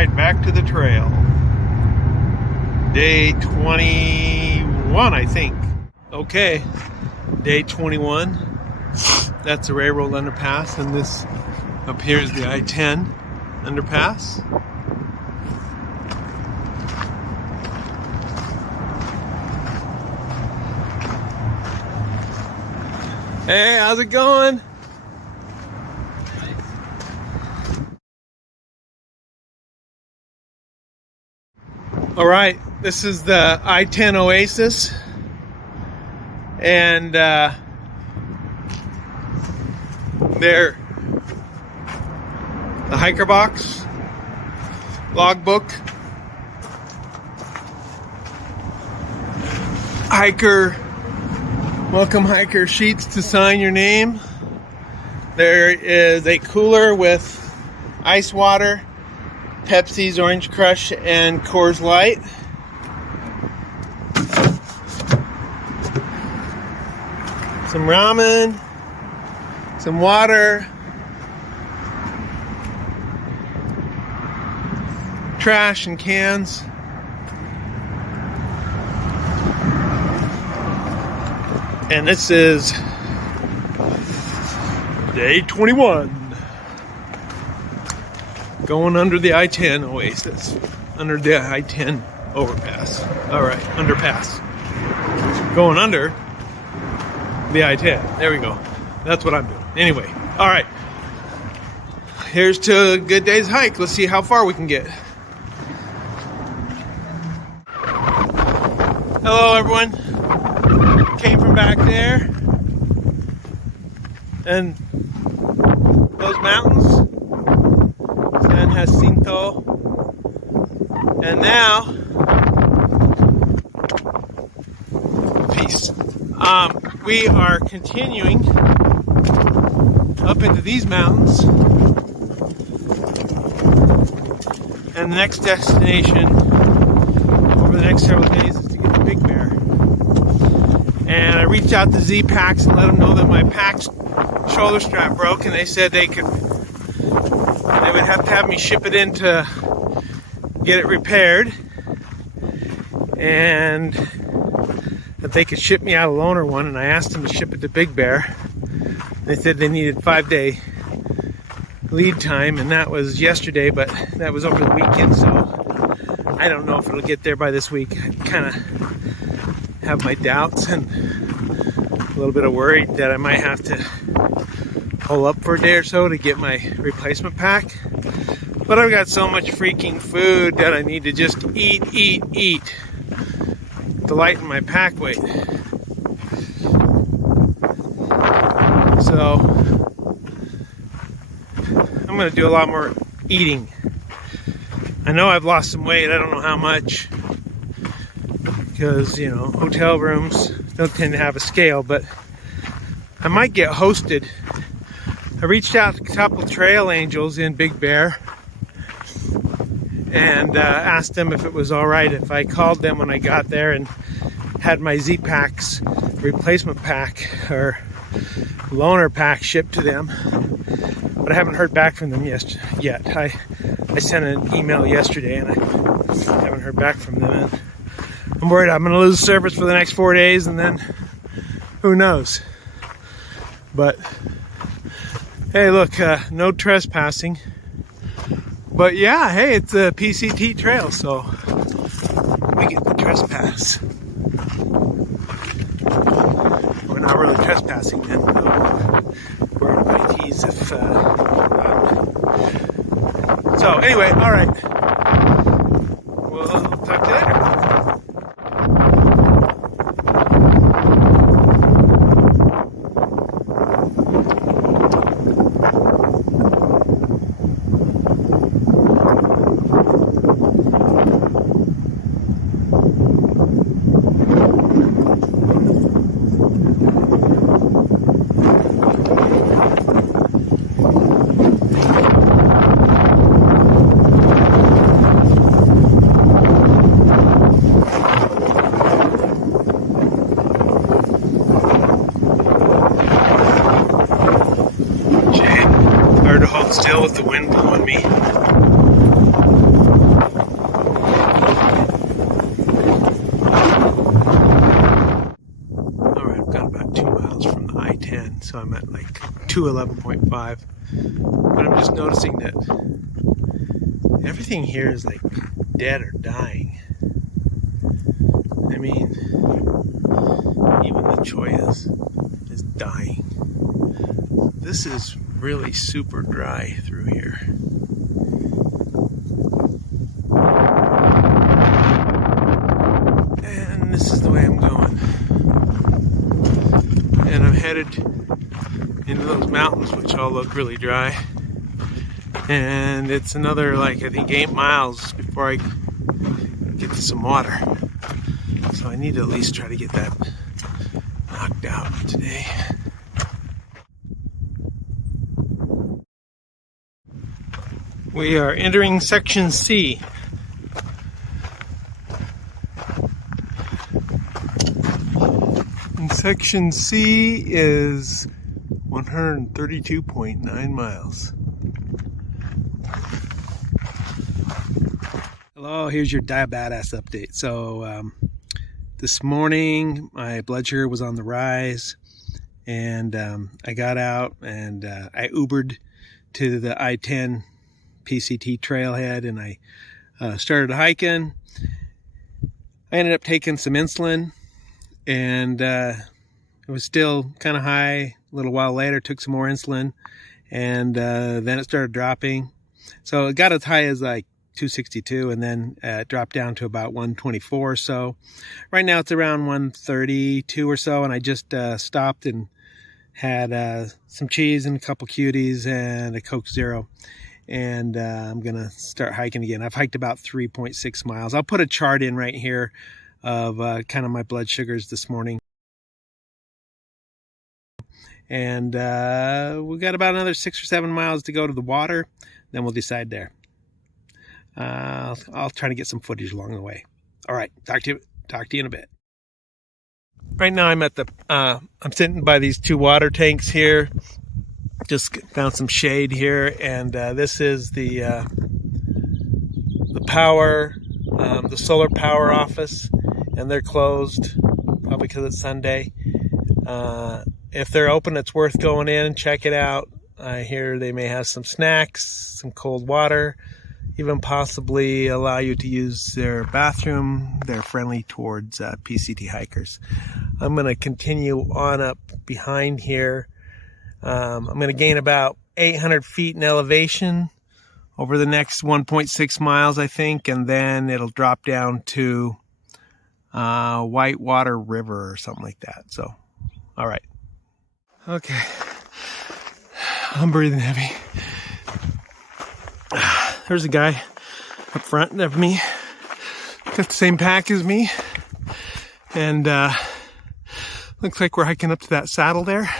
ride back to the trail. Day 21, I think. Okay, day 21. That's the railroad underpass, and this up here is the I-10 underpass. Hey, how's it going? All right, this is the I-10 Oasis, and they're the hiker box, logbook, hiker, welcome hiker sheets to sign your name. There is a cooler with ice water, Pepsi's Orange Crush, and Coors Light. Some ramen, some water, trash and cans. And this is day 21. Going under the I-10 Oasis. Under the I-10 overpass. Alright, underpass. Going under the I-10. There we go. That's what I'm doing. Anyway, alright. Here's to a good day's hike. Let's see how far we can get. Hello, everyone. Came from back there. And those mountains. San Jacinto. And now, peace. We are continuing up into these mountains, and the next destination over the next several days is to get to Big Bear. And I reached out to Z-Packs and let them know that my pack shoulder strap broke, and they said they would have to have me ship it in to get it repaired, and that they could ship me out a loaner one. And I asked them to ship it to Big Bear. They said they needed 5-day lead time, and that was yesterday, but that was over the weekend, so I don't know if it'll get there by this week. I kind of have my doubts and a little bit of worried that I might have to pull up for a day or so to get my replacement pack. But I've got so much freaking food that I need to just eat to lighten my pack weight. So I'm going to do a lot more eating. I know I've lost some weight. I don't know how much, because, you know, hotel rooms don't tend to have a scale, but I might get hosted. I reached out to a couple trail angels in Big Bear and asked them if it was all right if I called them when I got there and had my Z-Packs replacement pack or loaner pack shipped to them. But I haven't heard back from them yet. I sent an email yesterday and I haven't heard back from them. And I'm worried I'm going to lose service for the next 4 days, and then who knows. But hey, look, no trespassing. But yeah, hey, it's a PCT trail, so we get the trespass. We're not really trespassing then, though. We're invitees if allowed. So anyway, all right. We'll talk to you later. Still with the wind blowing me. like 211.5. But I'm just noticing that everything here is like dead or dying. I mean, even the choyas is dying. This is really super dry through here. And this is the way I'm going. And I'm headed into those mountains, which all look really dry. And it's another, like, I think 8 miles before I get to some water. So I need to at least try to get that knocked out today. We are entering Section C. And Section C is 132.9 miles. Hello, here's your Diabadass update. So this morning my blood sugar was on the rise, and I got out and I Ubered to the I-10 PCT trailhead, and I started hiking. I ended up taking some insulin, and it was still kind of high. A little while later, took some more insulin, and then it started dropping. So it got as high as like 262, and then it dropped down to about 124. So right now it's around 132 or so, and I just stopped and had some cheese and a couple cuties and a Coke Zero. And I'm gonna start hiking again. I've hiked about 3.6 miles. I'll put a chart in right here of kind of my blood sugars this morning. And we've got about another 6 or 7 miles to go to the water. Then we'll decide there. I'll try to get some footage along the way. All right, talk to you in a bit. Right now I'm at the I'm sitting by these 2 water tanks here. Just found some shade here, and this is the power, the solar power office, and they're closed probably because it's Sunday. If they're open, it's worth going in and check it out. I hear they may have some snacks, some cold water, even possibly allow you to use their bathroom. They're friendly towards PCT hikers. I'm going to continue on up behind here. I'm going to gain about 800 feet in elevation over the next 1.6 miles, I think, and then it'll drop down to Whitewater River or something like that. So, all right. Okay. I'm breathing heavy. There's a guy up front of me. Got the same pack as me. And looks like we're hiking up to that saddle there.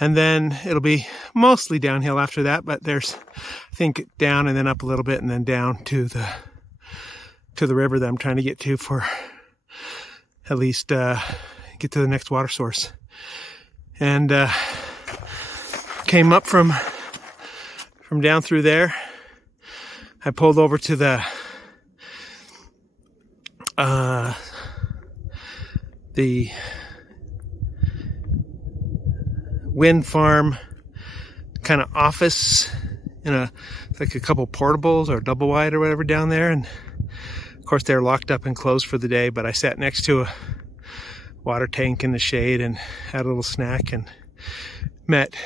And then it'll be mostly downhill after that, but there's, I think, down and then up a little bit and then down to the river that I'm trying to get to for at least get to the next water source. And came up from down through there. I pulled over to the wind farm kind of office in like a couple portables or double wide or whatever down there, and of course they're locked up and closed for the day, but I sat next to a water tank in the shade and had a little snack and met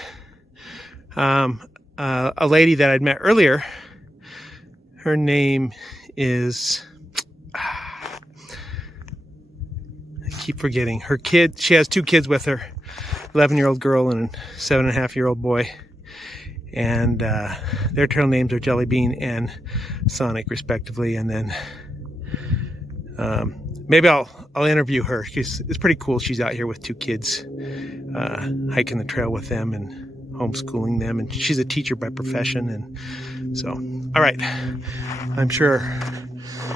a lady that I'd met earlier. Her name is I keep forgetting her kid. She has 2 kids with her, 11-year-old girl and a 7.5-year-old boy, and their turtle names are Jelly Bean and Sonic respectively. And then maybe I'll interview her. It's pretty cool. She's out here with 2 kids, hiking the trail with them and homeschooling them, and she's a teacher by profession. And so, all right, I'm sure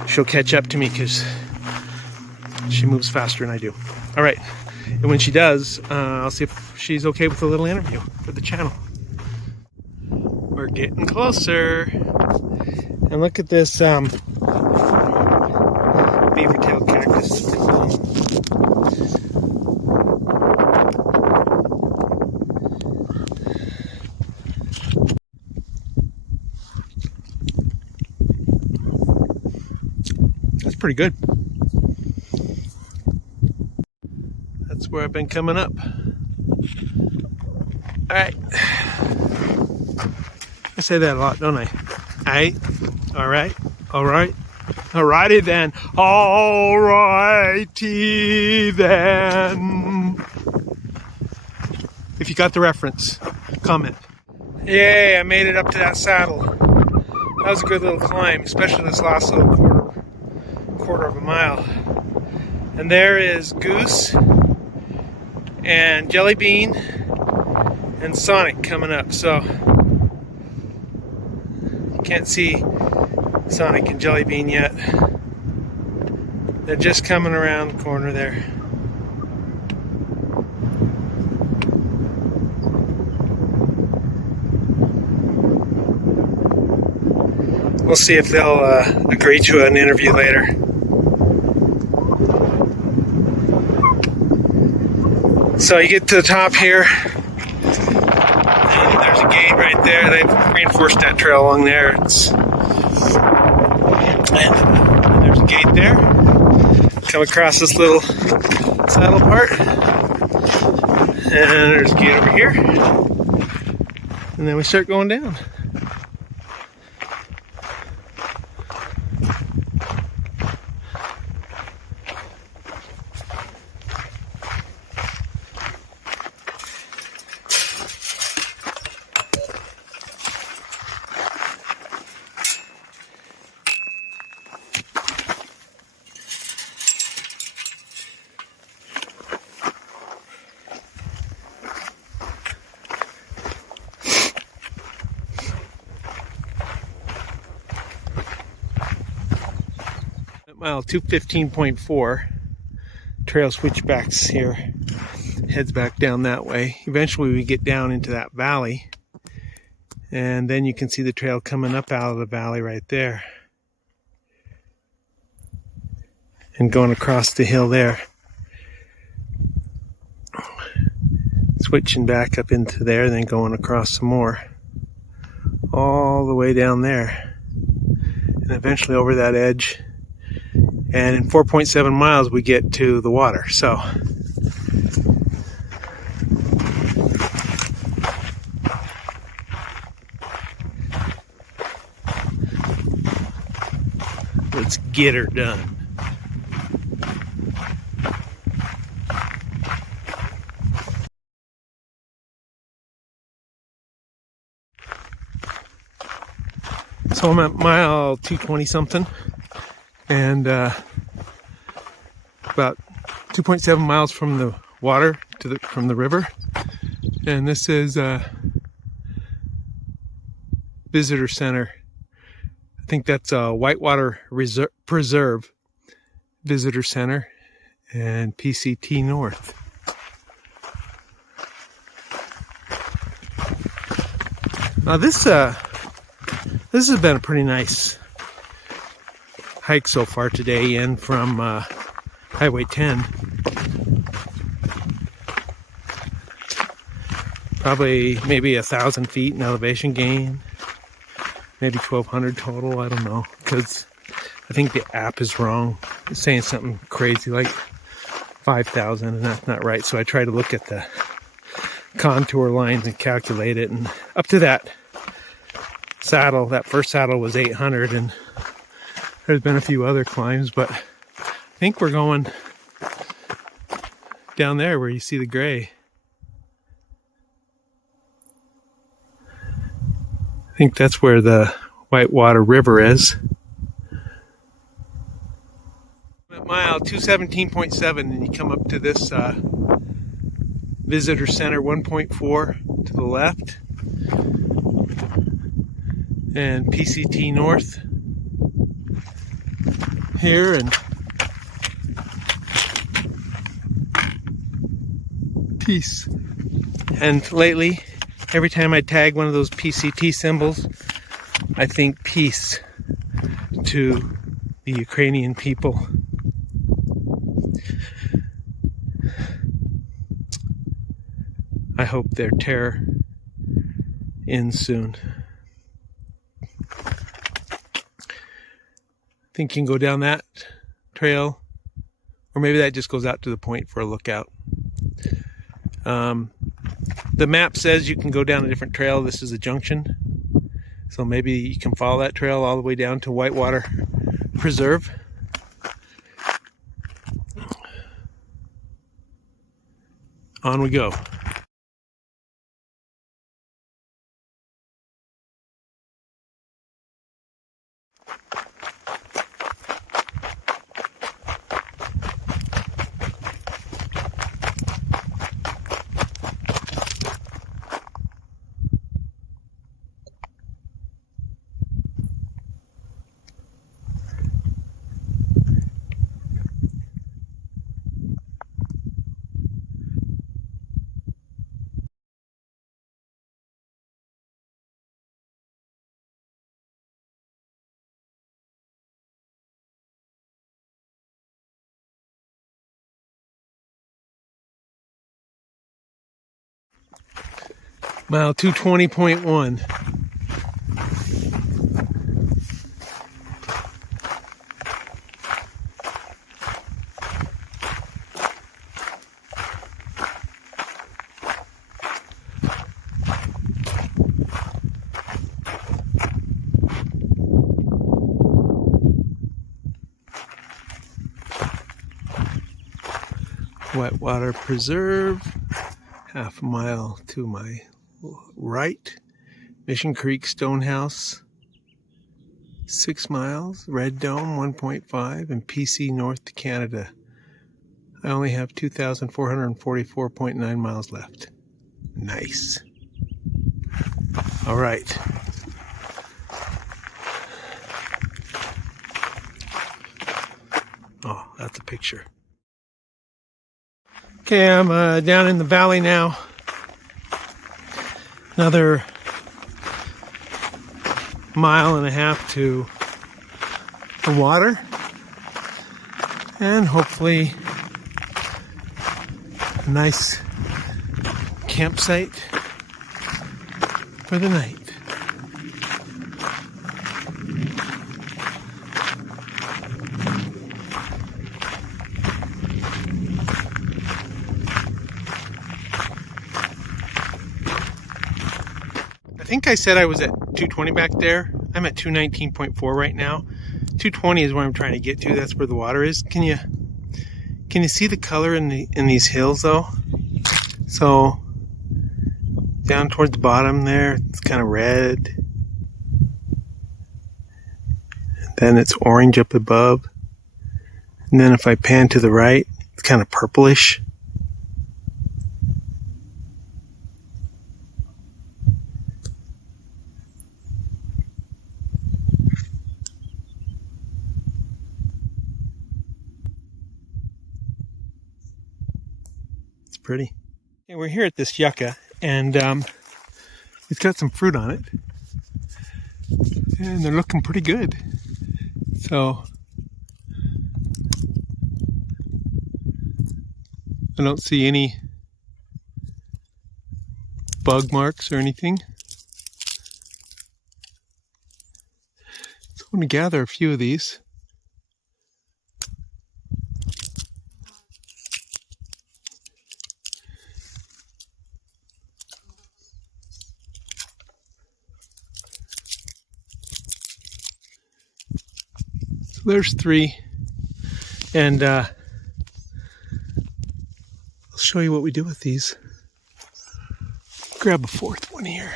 she'll catch up to me because she moves faster than I do. All right. And when she does, I'll see if she's okay with a little interview for the channel. We're getting closer. And look at this beaver tail cactus. pretty good. That's where I've been coming up. Alright. I say that a lot, don't I? Alright. Alrighty then. Alrighty then. If you got the reference, comment. Yay, I made it up to that saddle. That was a good little climb, especially this last little quarter of a mile. And there is Goose and Jelly Bean and Sonic coming up. So you can't see Sonic and Jelly Bean yet. They're just coming around the corner there. We'll see if they'll agree to an interview later. So you get to the top here, and there's a gate right there. They've reinforced that trail along there. And there's a gate there. Come across this little saddle part, and there's a gate over here, and then we start going down. Mile 215.4, trail switchbacks here, heads back down that way. Eventually we get down into that valley, and then you can see the trail coming up out of the valley right there and going across the hill there, switching back up into there, then going across some more all the way down there, and eventually over that edge. And in 4.7 miles we get to the water. So let's get her done. So I'm at mile 220 something. And about 2.7 miles from the water from the river, and this is visitor center. I think that's a Whitewater Preserve visitor center, and PCT North. Now this has been a pretty nice hike so far today in from Highway 10. Probably maybe 1,000 feet in elevation gain, maybe 1,200 total. I don't know, because I think the app is wrong. It's saying something crazy like 5,000, and that's not right. So I try to look at the contour lines and calculate it, and up to that saddle, that first saddle was 800, and there's been a few other climbs, but I think we're going down there where you see the gray. I think that's where the Whitewater River is. At mile 217.7, and you come up to this visitor center 1.4 to the left, and PCT North here, and peace. And lately, every time I tag one of those PCT symbols, I think peace to the Ukrainian people. I hope their terror ends soon. I think you can go down that trail, or maybe that just goes out to the point for a lookout. The map says you can go down a different trail. This is a junction, so maybe you can follow that trail all the way down to Whitewater Preserve. On we go. Mile 220.1. Whitewater Preserve, half a mile to my right. Mission Creek Stonehouse, 6 miles. Red Dome, 1.5, and PC North to Canada. I only have 2,444.9 miles left. Nice. All right. Oh, that's a picture. Okay, I'm down in the valley now. Another 1.5 miles to the water, and hopefully a nice campsite for the night. I think I said I was at 220 back there. I'm at 219.4 right now. 220 is where I'm trying to get to. That's where the water is. Can you see the color in these hills though? So down towards the bottom there, it's kind of red. Then it's orange up above. And then if I pan to the right, it's kind of purplish. Pretty. Okay, we're here at this yucca, and it's got some fruit on it, and they're looking pretty good. So I don't see any bug marks or anything. So I'm going to gather a few of these. There's 3, and I'll show you what we do with these. Grab a 4th one here.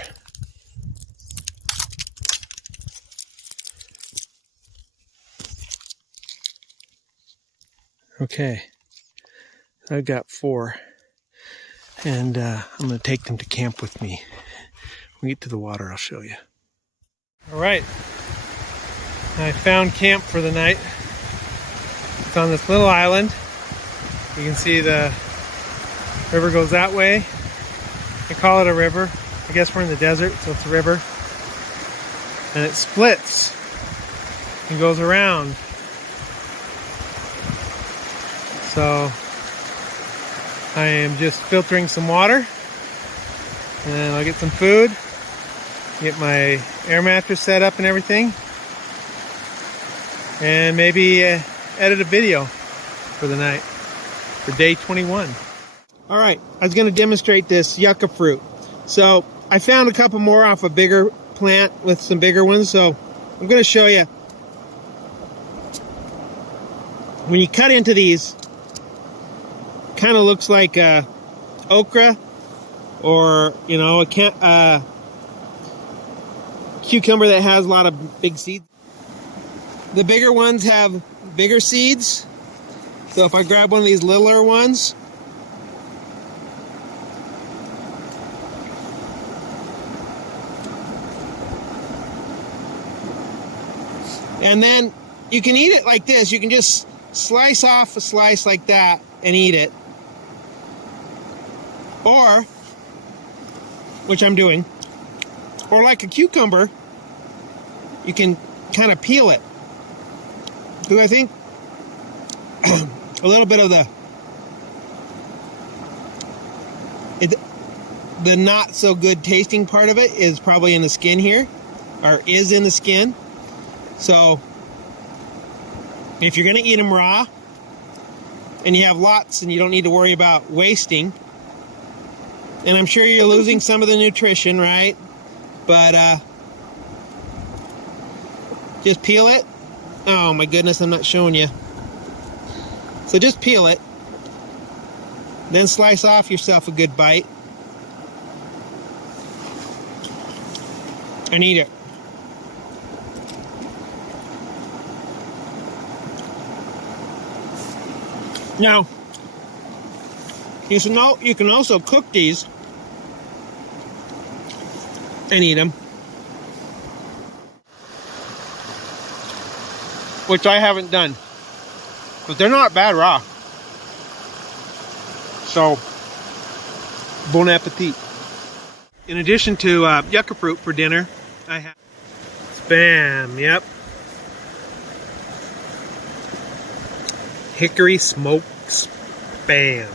Okay, I've got 4, and I'm going to take them to camp with me. When we get to the water, I'll show you. All right. I found camp for the night. It's on this little island. You can see the river goes that way. I call it a river. I guess we're in the desert, so it's a river. And it splits and goes around. So I am just filtering some water, and I'll get some food, get my air mattress set up and everything. And maybe edit a video for the night, for day 21. All right, I was going to demonstrate this yucca fruit. So I found a couple more off a bigger plant with some bigger ones. So I'm going to show you. When you cut into these, kind of looks like okra, or you know, a cucumber that has a lot of big seeds. The bigger ones have bigger seeds. So if I grab one of these littler ones, and then you can eat it like this. You can just slice off a slice like that and eat it. Or, which I'm doing, or like a cucumber, you can kind of peel it. Because I think a little bit of the not so good tasting part of it is probably in the skin here, or is in the skin. So if you're going to eat them raw, and you have lots and you don't need to worry about wasting, and I'm sure you're losing some of the nutrition, right? But just peel it. Oh my goodness, I'm not showing you. So just peel it, then slice off yourself a good bite and eat it. Now, you can also cook these and eat them, which I haven't done, but they're not bad raw. So, bon appetit. In addition to yucca fruit for dinner, I have spam. Yep. Hickory smoked spam.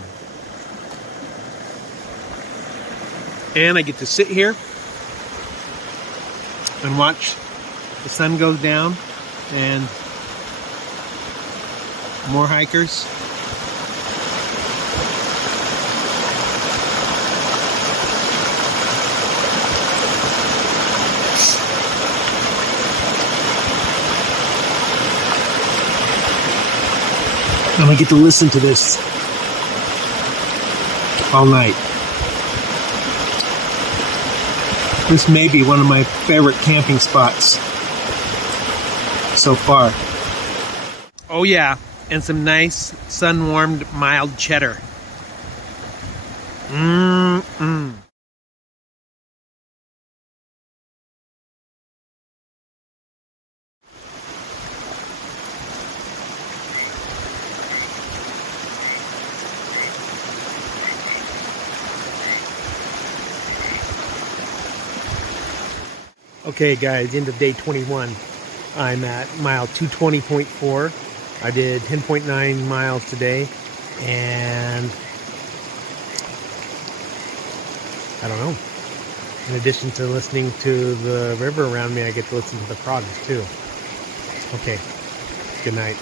And I get to sit here and watch the sun goes down and more hikers. And I get to listen to this all night. This may be one of my favorite camping spots so far. Oh yeah, and some nice sun-warmed mild cheddar. Mmm. Okay guys, into day 21. I'm at mile 220.4. I did 10.9 miles today, and I don't know. In addition to listening to the river around me, I get to listen to the frogs too. Okay, good night.